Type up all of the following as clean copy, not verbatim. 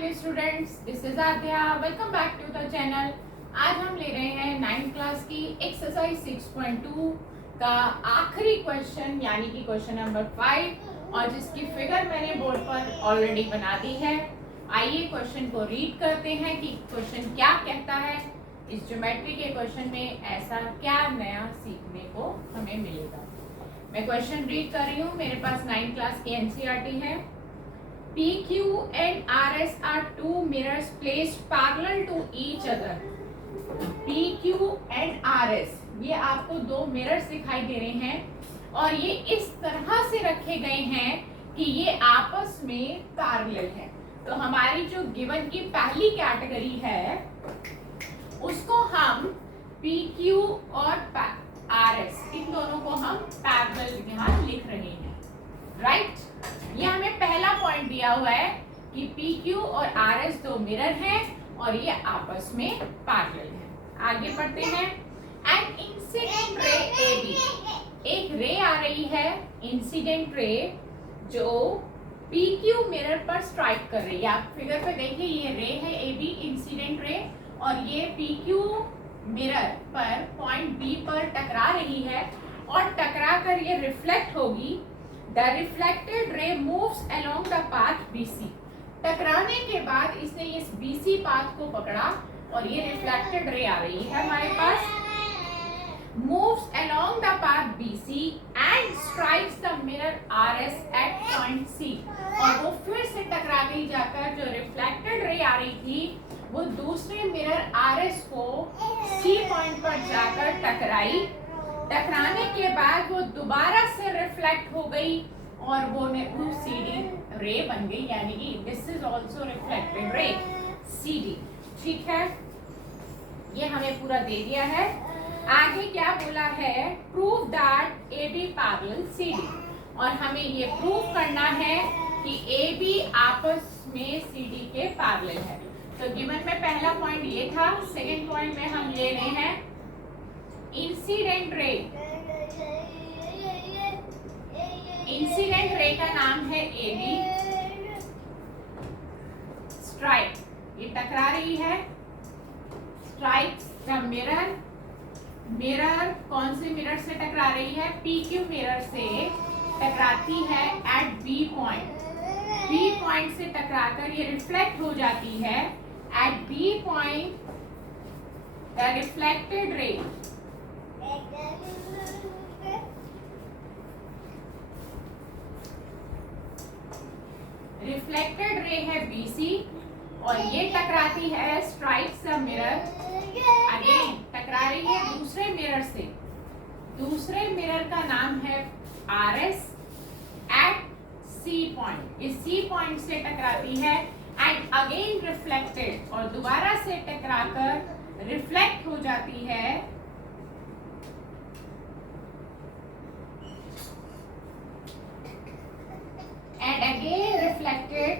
Dear students, this is Aadya. Welcome back to the channel. आज हम ले रहे हैं 9th क्लास की एक्सरसाइज 6.2 का आखिरी क्वेश्चन यानी कि क्वेश्चन नंबर 5 और जिसकी फिगर मैंने बोर्ड पर ऑलरेडी बना दी है। आइए क्वेश्चन को रीड करते हैं कि क्वेश्चन क्या कहता है। इस ज्योमेट्री के क्वेश्चन में ऐसा क्या नया सीखने को हमें मिलेगा। मैं क्वेश्चन रीड कर रही हूँ। मेरे पास 9th क्लास की एनसीईआरटी है। PQ and RS are two mirrors placed parallel to each other. PQ and RS ये आपको दो मिरर्स दिखाई दे रहे हैं और ये इस तरह से रखे गए हैं कि ये आपस में पैरेलल है। तो हमारी जो गिवन की पहली कैटेगरी है उसको हम PQ और RS इन दोनों को हम पैरेलल यहाँ लिख रहे हैं। राइट ये हमें पहला पॉइंट दिया हुआ है कि PQ और RS दो मिरर हैं और ये आपस में पैरेलल है। आगे बढ़ते हैं। एन इंसिडेंट रे AB, एक रे आ रही है इंसिडेंट रे जो PQ मिरर पर स्ट्राइक कर रही है। आप फिगर पे देखिए, ये रे है AB इंसिडेंट रे और ये PQ मिरर पर पॉइंट B पर टकरा रही है और टकरा कर ये रिफ्लेक्ट होगी। The reflected ray moves along the path BC. टकराने के बाद इसने इस BC पाथ को पकड़ा और ये रिफ्लेक्टेड रे आ रही है हमारे पास। Moves along the path BC and strikes the mirror RS at point C. और वो फिर से टकरा गई जाकर, जो रिफ्लेक्टेड रे आ रही थी वो दूसरे मिरर RS को C पॉइंट पर जाकर टकराई। टकराने के बाद वो दोबारा से रिफ्लेक्ट हो गई और वो CD रे बन गई, यानी कि this is also reflected ray CD। ठीक है, ये हमें पूरा दे दिया है। आगे क्या बोला है? Prove that AB parallel CD, और हमें ये प्रूव करना है कि AB आपस में CD के पैरेलल है। तो गिवन में पहला पॉइंट ये था। सेकेंड पॉइंट में हम ले रहे हैं इंसिडेंट रे। इंसिडेंट रे का नाम है AB। स्ट्राइक, ये टकरा रही है। स्ट्राइक्स द मिरर, मिरर कौन से मिरर से टकरा रही है? PQ मिरर से टकराती है at B point. B point से टकराकर ये रिफ्लेक्ट हो जाती है at B point. The reflected ray reflected ray है BC और ये टकराती है स्ट्राइक्स द मिरर। अगेन टकरा रही है दूसरे मिरर से। दूसरे मिरर का नाम है RS एट C पॉइंट। इस C पॉइंट से टकराती है एंड अगेन रिफ्लेक्टेड, और दोबारा से टकराकर रिफ्लेक्ट हो जाती है and again reflected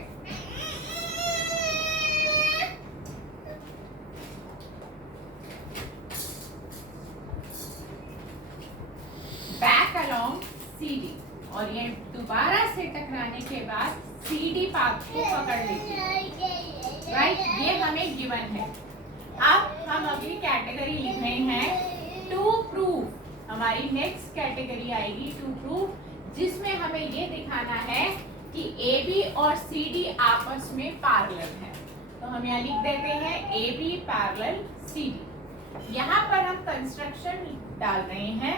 back along CD, और ये दोबारा से टकराने के बाद CD पाथ को पकड़ लेती है। राइट, ये हमें गिवन है। अब हम अगली कैटेगरी लिख रहे हैं टू प्रूव। हमारी नेक्स्ट कैटेगरी आएगी टू प्रूव, जिसमें हमें ये दिखाना है कि AB और CD आपस में पैरेलल है। तो हम यहाँ लिख देते हैं AB पैरेलल CD। यहाँ पर हम कंस्ट्रक्शन डाल रहे हैं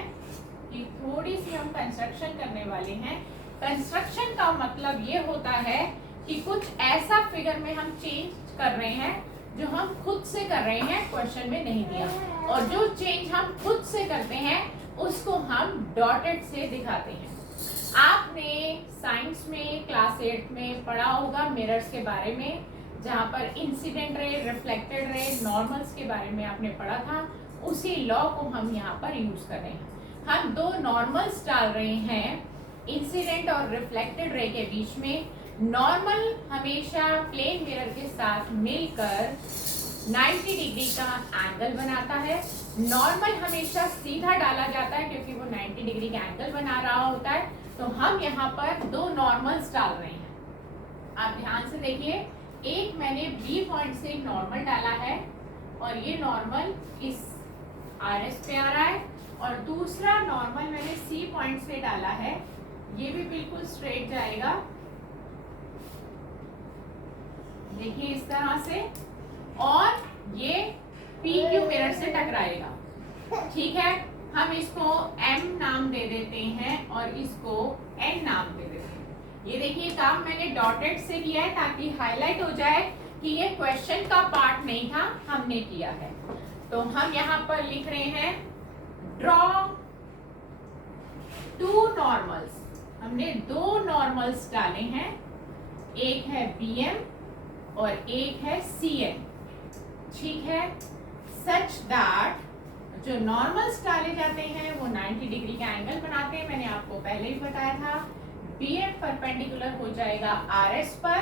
कि थोड़ी सी हम कंस्ट्रक्शन करने वाले हैं। कंस्ट्रक्शन का मतलब ये होता है कि कुछ ऐसा फिगर में हम चेंज कर रहे हैं जो हम खुद से कर रहे हैं, क्वेश्चन में नहीं दिया। और जो चेंज हम खुद से करते हैं उसको हम डॉटेड से दिखाते हैं। आपने साइंस में क्लास 8 में पढ़ा होगा मिरर्स के बारे में, जहाँ पर इंसिडेंट रे, रिफ्लेक्टेड रे, नॉर्मल्स के बारे में आपने पढ़ा था। उसी लॉ को हम यहाँ पर यूज कर रहे हैं। हम दो नॉर्मल्स डाल रहे हैं इंसिडेंट और रिफ्लेक्टेड रे के बीच में। नॉर्मल हमेशा प्लेन मिरर के साथ मिलकर 90 डिग्री का एंगल बनाता है। नॉर्मल हमेशा सीधा डाला जाता है क्योंकि वो 90 डिग्री का एंगल बना रहा होता है। तो हम यहाँ पर दो नॉर्मल्स डाल रहे हैं। आप ध्यान से देखिए, एक मैंने बी पॉइंट से नॉर्मल डाला है और ये नॉर्मल इस आर एस पे आ रहा है, और दूसरा नॉर्मल मैंने सी पॉइंट से डाला है, ये भी बिल्कुल स्ट्रेट जाएगा, देखिए इस तरह से, और ये पी क्यू मिरर से टकराएगा। ठीक है, हम इसको M नाम दे देते हैं और इसको N नाम दे देते हैं। ये देखिए काम मैंने डॉटेड से किया है ताकि हाईलाइट हो जाए कि ये क्वेश्चन का पार्ट नहीं था, हमने किया है। तो हम यहाँ पर लिख रहे हैं ड्रॉ टू नॉर्मल्स। हमने दो नॉर्मल्स डाले हैं, एक है BM और एक है CN। ठीक है, सच दैट जो नॉर्मल्स डाले जाते हैं वो 90 डिग्री का एंगल बनाते हैं। मैंने आपको पहले ही बताया था, BM परपेंडिकुलर हो जाएगा RS पर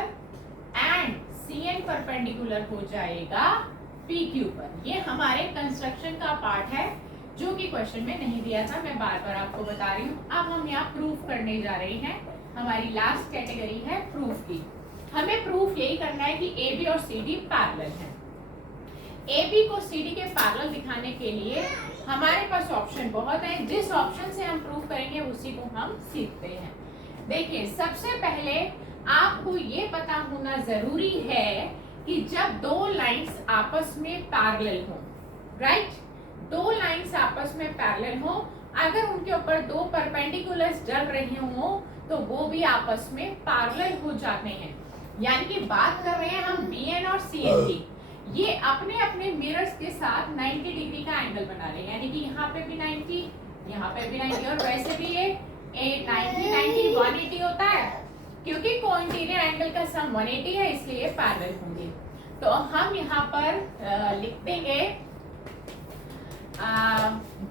एंड CN परपेंडिकुलर हो जाएगा PQ पर। ये हमारे कंस्ट्रक्शन का पार्ट है जो कि क्वेश्चन में नहीं दिया था, मैं बार बार आपको बता रही हूँ। अब हम यहाँ प्रूफ करने जा रहे हैं। हमारी लास्ट कैटेगरी है प्रूफ की। हमें प्रूफ यही करना है कि AB और CD पैरेलल है। AB को CD के पैरेलल दिखाने के लिए हमारे पास ऑप्शन बहुत है, जिस ऑप्शन से हम प्रूफ करेंगे उसी को हम सीखते हैं। देखिए, सबसे पहले आपको ये पता होना जरूरी है कि जब दो लाइंस आपस में पैरेलल हो, राइट, दो लाइंस आपस में पैरेलल हो, अगर उनके ऊपर दो परपेंडिकुलर्स डल रहे हो तो वो भी आपस में पैरेलल हो जाते हैं। यानी कि बात कर रहे हैं हम BN और CN की, ये अपने अपने मिरर्स के साथ 90 डिग्री का एंगल बना रहे हैं, यानी कि यहाँ पे भी 90, यहाँ पे भी 90, और वैसे भी ये 90 90 180 होता है, क्योंकि कोइंटीरियर एंगल का सम 180 है, इसलिए पैरेलल होंगे। तो हम यहाँ पर लिख देंगे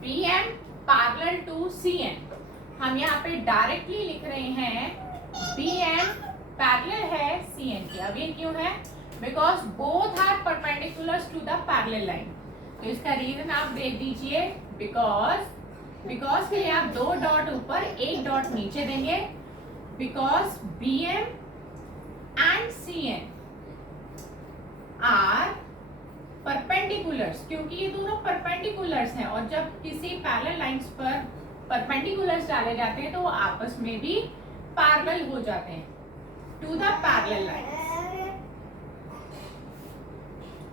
BM पैरेलल टू CN। हम यहाँ पे डायरेक्टली लिख रहे हैं BM पैरेलल है CN के। अब ये क्यों है? Because both are perpendicular to the parallel line. तो इसका रीजन आप दे दीजिए, बिकॉज के लिए आप दो डॉट ऊपर एक डॉट नीचे देंगे, because BM and CN are perpendiculars, क्योंकि ये दोनों परपेंडिकुलर्स हैं, और जब किसी पैरेलल लाइंस पर परपेंडिकुलर्स डाले जाते हैं तो वो आपस में भी पैरेलल हो जाते हैं to the parallel lines,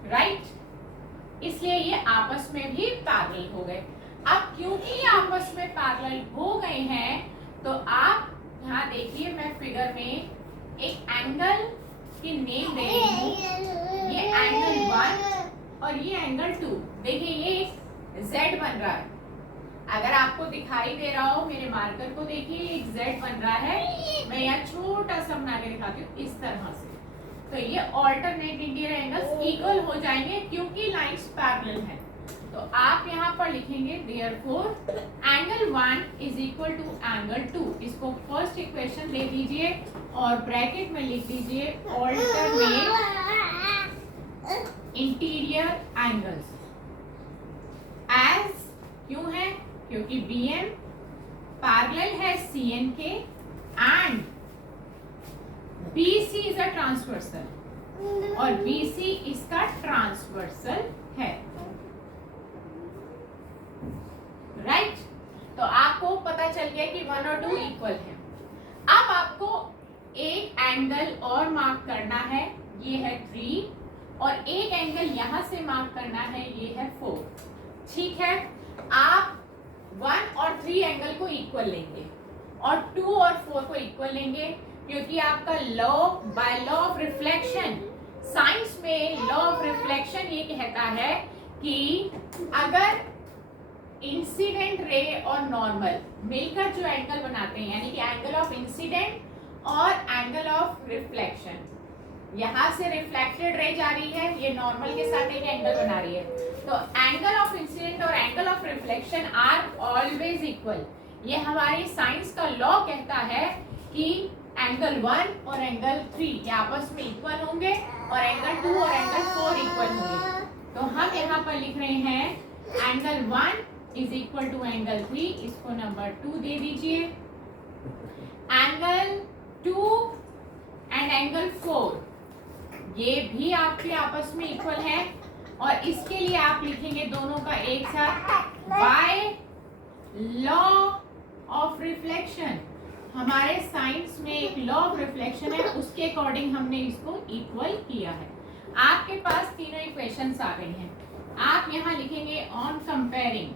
right. इसलिए ये आपस में भी पैरेलल हो गए। अब क्योंकि ये आपस में पैरेलल हो गए हैं तो आप यहाँ देखिए, मैं फिगर में एक एंगल की नेम दे रही हूँ। ये एंगल 1 और ये एंगल 2। देखिए ये Z बन रहा है, अगर आपको दिखाई दे रहा हो मेरे मार्कर को देखिए, एक Z बन रहा है। मैं यहाँ छोटा सा बना के दिखाती हूँ इस तरह से। तो ये ऑल्टरनेट इंटीरियर एंगल्स इक्वल हो जाएंगे क्योंकि लाइंस पैरेलल हैं। तो आप यहाँ पर लिखेंगे therefore angle 1 is equal to angle 2। इसको फर्स्ट इक्वेशन दे दीजिए और ब्रैकेट में लिख दीजिए ऑल्टरनेट इंटीरियर एंगल्स एज, क्यों है? क्योंकि BM पैरेलल है CN के and BC is a transversal और BC इसका ट्रांसवर्सल है, राइट। तो आपको पता चल गया कि 1 और 2 इक्वल है। अब आपको एक एंगल और मार्क करना है, ये है 3, और एक एंगल यहां से मार्क करना है, ये है 4। ठीक है, आप 1 और 3 एंगल को इक्वल लेंगे और 2 और 4 को इक्वल लेंगे, क्योंकि आपका by law of reflection, science में लॉ ऑफ रिफ्लेक्शन ये कहता है कि अगर इंसिडेंट रे और नॉर्मल मिलकर जो एंगल बनाते हैं, यानी कि एंगल ऑफ इंसिडेंट और एंगल ऑफ रिफ्लेक्शन, यहाँ से रिफ्लेक्टेड रे जा रही है, ये नॉर्मल के साथ एक एंगल बना रही है, तो एंगल ऑफ इंसिडेंट और angle of reflection are always equal. ये हमारी साइंस का लॉ कहता है कि एंगल 1 और एंगल 3 ये आपस में इक्वल होंगे और एंगल 2 और एंगल 4 इक्वल होंगे। तो हम यहाँ पर लिख रहे हैं angle 1 is equal to angle 3, इसको नंबर 2 दे दीजिए। एंगल 2 एंड एंगल 4 ये भी आपके आपस में इक्वल है, और इसके लिए आप लिखेंगे दोनों का एक साथ बाय लॉ ऑफ रिफ्लेक्शन। हमारे साइंस में एक लॉ ऑफ रिफ्लेक्शन है, उसके अकॉर्डिंग हमने इसको इक्वल किया है। आपके पास तीनों इक्वेशंस आ गई हैं। आप यहाँ लिखेंगे ऑन कंपेयरिंग,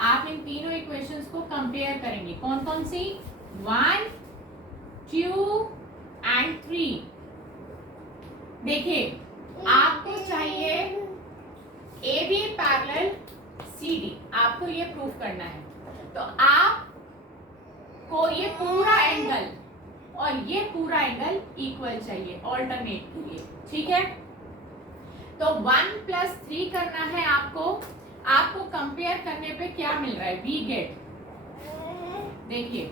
आप इन तीनों इक्वेशंस को कंपेयर करेंगे। कौन कौन सी? 1, 2 एंड 3। देखिए, आपको चाहिए A B parallel C D, आपको ये प्रूव करना है। तो आपको ये पूरा एंगल और ये पूरा एंगल इक्वल चाहिए ऑल्टरनेट के लिए, ठीक है। तो 1 + 3 करना है आपको कंपेयर करने पे क्या मिल रहा है? वी गेट, देखिए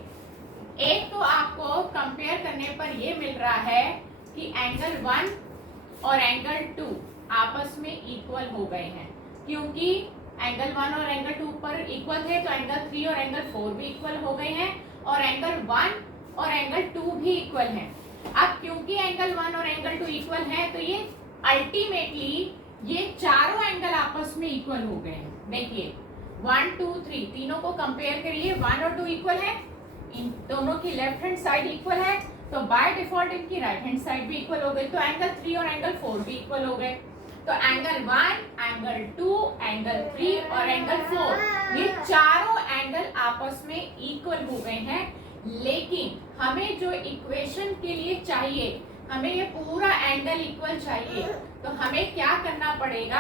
एक तो आपको कंपेयर करने पर ये मिल रहा है कि एंगल 1 और एंगल 2 आपस में इक्वल हो गए हैं, क्योंकि एंगल 1 और एंगल 2 पर इक्वल थे, तो एंगल 3 और एंगल 4 भी इक्वल हो गए हैं, और एंगल 1 और एंगल 2 भी इक्वल हैं। अब क्योंकि एंगल 1 और एंगल 2 इक्वल हैं, तो ये अल्टीमेटली ये चारों एंगल आपस में इक्वल हो गए हैं। देखिए 1, 2, 3 तीनों को कंपेयर करिए, 1 और 2 इक्वल है, इन दोनों की लेफ्ट हैंड साइड इक्वल है, तो बाय डिफॉल्ट इनकी राइट हैंड साइड भी इक्वल हो गई, तो एंगल 3 और एंगल 4 भी इक्वल हो गए। तो एंगल 1, एंगल 2, एंगल 3 और एंगल 4 ये चारों एंगल आपस में इक्वल हो गए हैं। लेकिन हमें जो इक्वेशन के लिए चाहिए, हमें ये पूरा एंगल इक्वल चाहिए, तो हमें क्या करना पड़ेगा?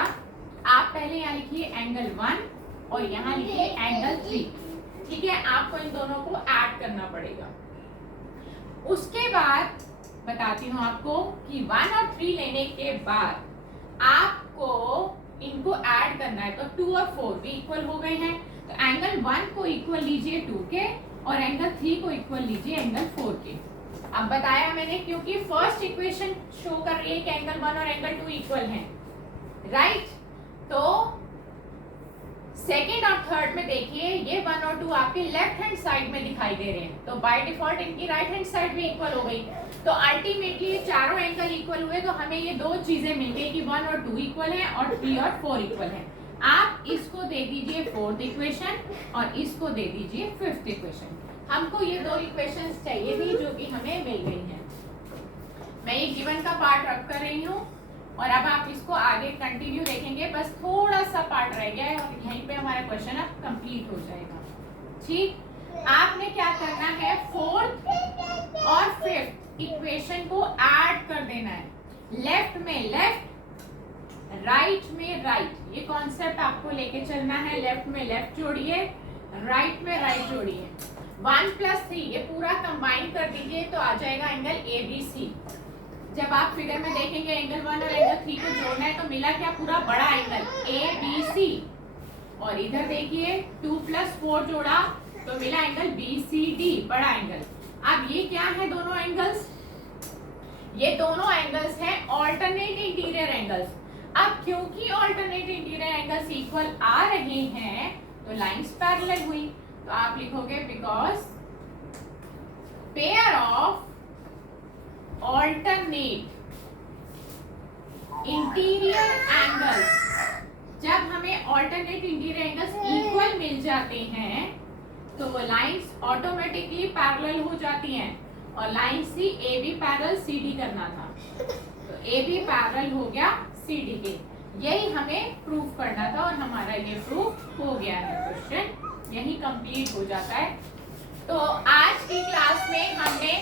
आप पहले यहाँ लिखिए एंगल 1 और यहाँ लिखिए एंगल 3, ठीक है। आपको इन दोनों को ऐड करना पड़ेगा। उसके बाद बताती हूँ आपको कि 1 और 3 लेने के बाद आपको इनको ऐड करना है, तो 2 और 4 भी इक्वल हो गए हैं, तो एंगल 1 को इक्वल लीजिए 2 के, और एंगल 3 को इक्वल लीजिए एंगल 4 के। अब बताया मैंने, क्योंकि फर्स्ट इक्वेशन शो कर रही है कि एंगल 1 और एंगल 2 इक्वल हैं, राइट। तो सेकेंड और थर्ड में देखिए ये 1 और 2 आपके लेफ्ट हैंड साइड में दिखाई दे रहे हैं, तो बाय डिफॉल्ट इनकी राइट हैंड साइड भी इक्वल हो गई। तो अल्टीमेटली ये चारों एंगल इक्वल हुए, तो हमें ये दो चीजें मिल गई कि 1 और 2 इक्वल है और 3 और 4 इक्वल है। आप इसको दे दीजिए फोर्थ इक्वेशन और इसको दे दीजिए फिफ्थ इक्वेशन। हमको ये दो इक्वेशंस चाहिए थी जो कि हमें मिल गई हैं। मैं ये गिवन का पार्ट रख कर रही हूँ और अब आप इसको आगे कंटिन्यू देखेंगे, बस थोड़ा सा पार्ट रह गया है और यहीं पे हमारा क्वेश्चन अब कंप्लीट हो जाएगा। ठीक, आपने क्या करना है, फोर्थ और फिफ्थ इक्वेशन को ऐड कर देना है। लेफ्ट में लेफ्ट, राइट में राइट, ये कॉन्सेप्ट आपको लेके चलना है। लेफ्ट में लेफ्ट जोड़िए, राइट में राइट जोड़िए। 1 + 3 ये पूरा कंबाइन कर दीजिए तो आ जाएगा एंगल ABC। जब आप फिगर में देखेंगे एंगल 1 और एंगल 3 को जोड़ना है तो मिला क्या, पूरा बड़ा एंगल ABC। और इधर देखिए 2 + 4 जोड़ा तो मिला एंगल BCD, बड़ा एंगल। अब ये क्या है, दोनों एंगल्स, ये दोनों एंगल्स हैं ऑल्टरनेट इंटीरियर एंगल्स। अब क्योंकि ऑल्टरनेट इंटीरियर एंगल्स इक्वल आ रहे हैं तो लाइंस पैरेलल हुई, तो आप लिखोगे because pair of alternate interior angles, जब हमें ऑल्टरनेट इंटीरियर एंगल्स इक्वल मिल जाते हैं तो वो लाइंस ऑटोमेटिकली पैरेलल हो जाती हैं। और लाइन सी AB पैरेलल CD करना था, तो AB पैरेलल हो गया CD के। यही हमें प्रूव करना था और हमारा ये प्रूफ हो गया है। क्वेश्चन यही कंप्लीट हो जाता है। तो आज की क्लास में हमने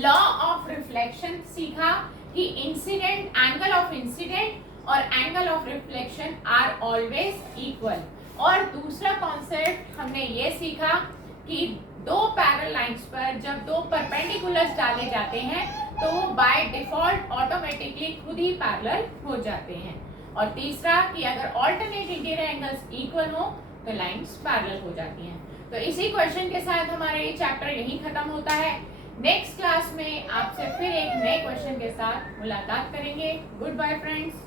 लॉ ऑफ रिफ्लेक्शन सीखा कि इंसिडेंट, एंगल ऑफ इंसिडेंट और angle of reflection are always equal. और दूसरा कॉन्सेप्ट हमने ये सीखा कि दो पैरेलल लाइंस पर जब दो परपेंडिकुलर्स डाले जाते हैं तो वो बाय डिफॉल्ट ऑटोमेटिकली खुद ही पैरेलल हो जाते हैं। और तीसरा कि अगर ऑल्टरनेट इंटीरियर एंगल्स इक्वल हो तो लाइंस पैरेलल हो जाती हैं। तो इसी क्वेश्चन के साथ हमारा ये चैप्टर यहीं खत्म होता है। नेक्स्ट क्लास में आपसे फिर एक नए क्वेश्चन के साथ मुलाकात करेंगे। Goodbye friends.